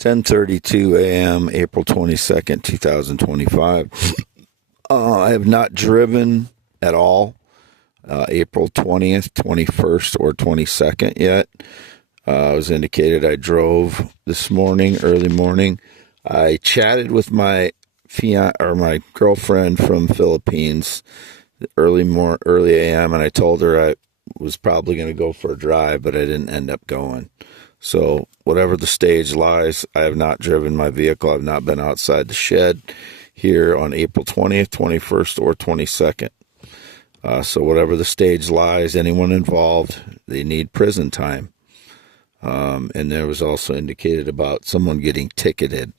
10:32 a.m., April 22nd, 2025. I have not driven at all April 20th, 21st, or 22nd yet. It was indicated I drove this morning, early morning. I chatted with my my girlfriend from Philippines early a.m., and I told her I was probably going to go for a drive, but I didn't end up going. So whatever the stage lies, I have not driven my vehicle. I've not been outside the shed here on April 20th, 21st, or 22nd. So whatever the stage lies, anyone involved, they need prison time. And there was also indicated about someone getting ticketed.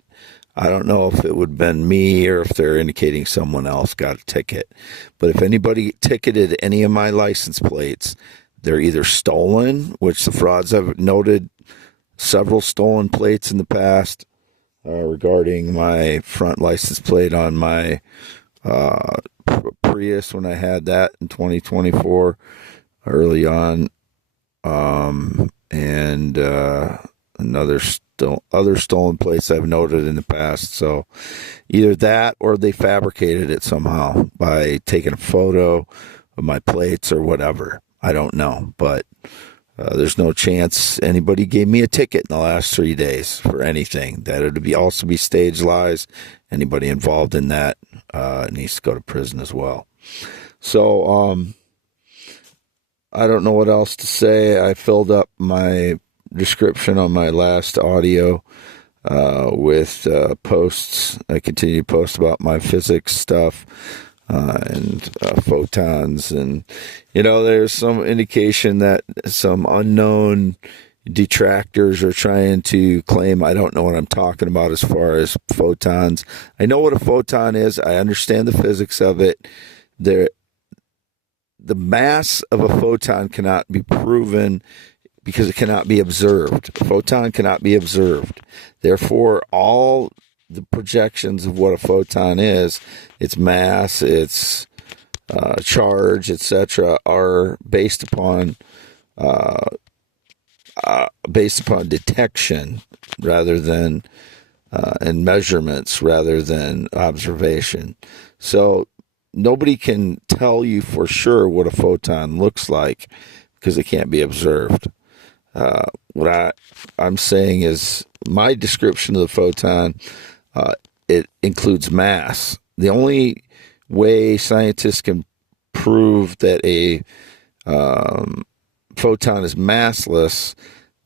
I don't know if it would have been me or if they're indicating someone else got a ticket. But if anybody ticketed any of my license plates, they're either stolen, which the frauds have noted several stolen plates in the past regarding my front license plate on my Prius when I had that in 2024 early on, and other stolen plates I've noted in the past. So either that or they fabricated it somehow by taking a photo of my plates or whatever. I don't know, but there's no chance anybody gave me a ticket in the last 3 days for anything. That would also be stage lies. Anybody involved in that needs to go to prison as well. So I don't know what else to say. I filled up my description on my last audio with posts. I continue to post about my physics stuff and photons, and there's some indication that some unknown detractors are trying to claim I don't know what I'm talking about as far as photons. I know what a photon is. I understand the physics of it. The mass of a photon cannot be proven because it cannot be observed. A photon cannot be observed. Therefore, all the projections of what a photon is, its mass, its charge, etc., are based upon detection rather than and measurements rather than observation. So nobody can tell you for sure what a photon looks like because it can't be observed. What I'm saying is my description of the photon, it includes mass. The only way scientists can prove that a photon is massless,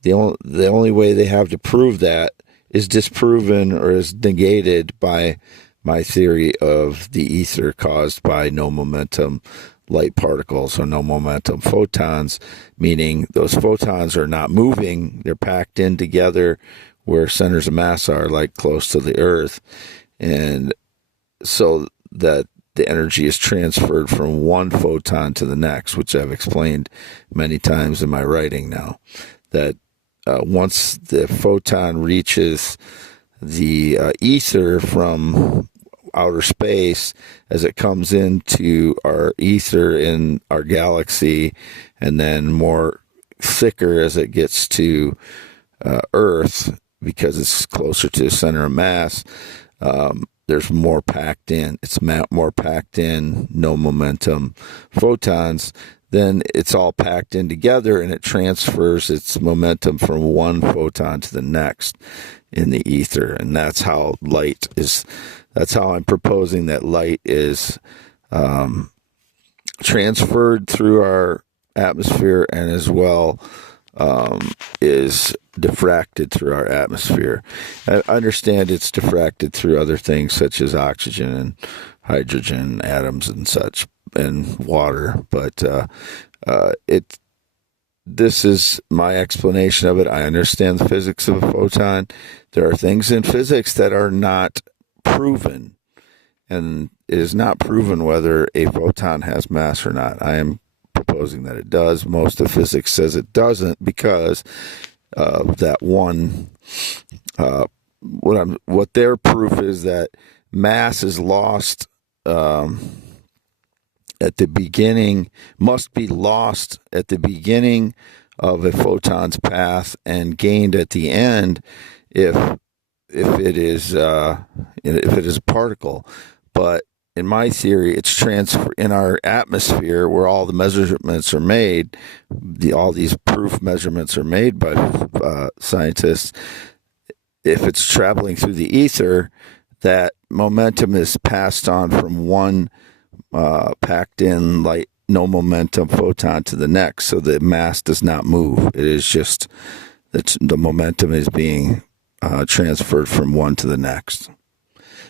the only way they have to prove that is disproven or is negated by my theory of the ether caused by no momentum light particles or no momentum photons, meaning those photons are not moving. They're packed in together where centers of mass are, like close to the earth. And so that the energy is transferred from one photon to the next, which I've explained many times in my writing now, that once the photon reaches the ether from outer space, as it comes into our ether in our galaxy, and then more thicker as it gets to Earth, because it's closer to the center of mass, there's more packed in. It's more packed in, no momentum photons. Then it's all packed in together, and it transfers its momentum from one photon to the next in the ether. And that's how light is. That's how I'm proposing that light is transferred through our atmosphere, and as well is diffracted through our atmosphere. I understand it's diffracted through other things such as oxygen and hydrogen atoms and such, and water, but this is my explanation of it. I understand the physics of a photon. There are things in physics that are not proven, and it is not proven whether a photon has mass or not. I am proposing that it does. Most of physics says it doesn't because of that one. What their proof is that mass is lost at the beginning, must be lost at the beginning of a photon's path and gained at the end if if it is a particle. But in my theory, it's transfer in our atmosphere where all the measurements are made. All these proof measurements are made by scientists. If it's traveling through the ether, that momentum is passed on from one packed in light, no momentum photon to the next. So the mass does not move. It is just that the momentum is being transferred from one to the next.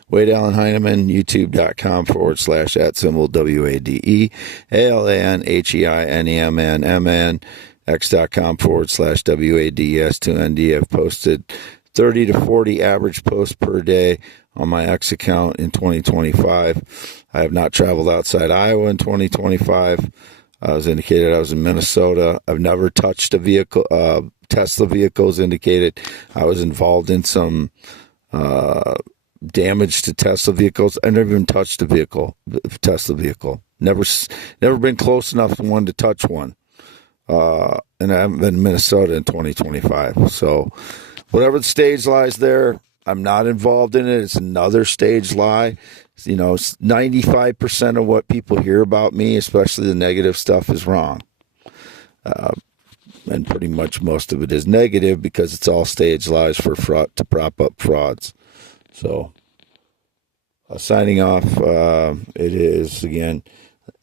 Wade Allen Heineman, youtube.com/@ WADE ALAN HEINEMNMN, x.com/WADES2ND. I've posted 30 to 40 average posts per day on my X account in 2025. I have not traveled outside Iowa in 2025. I was indicated I was in Minnesota. I've never touched a vehicle. Tesla vehicles indicated I was involved in some damage to Tesla vehicles. I never even touched a Tesla vehicle. Never been close enough to one to touch one. And I haven't been in Minnesota in 2025. So whatever the stage lies there, I'm not involved in it. It's another stage lie. 95% of what people hear about me, especially the negative stuff, is wrong. And pretty much most of it is negative because it's all stage lies for fraud, to prop up frauds. So, signing off. It is, again,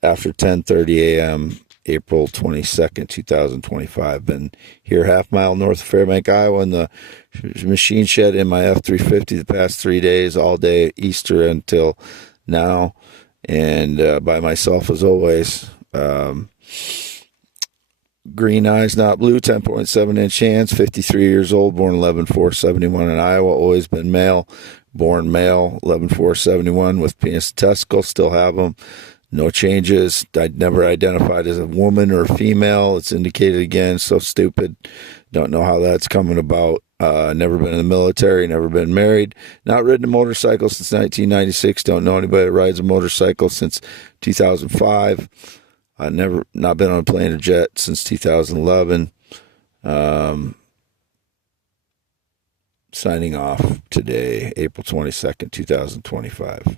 after 10:30 a.m., April 22nd, 2025. Been here half mile north of Fairbank, Iowa, in the machine shed in my F-350 the past 3 days, all day, Easter until now, and by myself as always. Green eyes, not blue, 10.7-inch hands, 53 years old, born 11/4/71 in Iowa, always been male, born male, 11/4/71 with penis and testicles, still have them. No changes. I'd never identified as a woman or a female. It's indicated again. So stupid. Don't know how that's coming about. Never been in the military. Never been married. Not ridden a motorcycle since 1996. Don't know anybody that rides a motorcycle since 2005. Never not been on a plane or jet since 2011. Signing off today, April 22nd, 2025.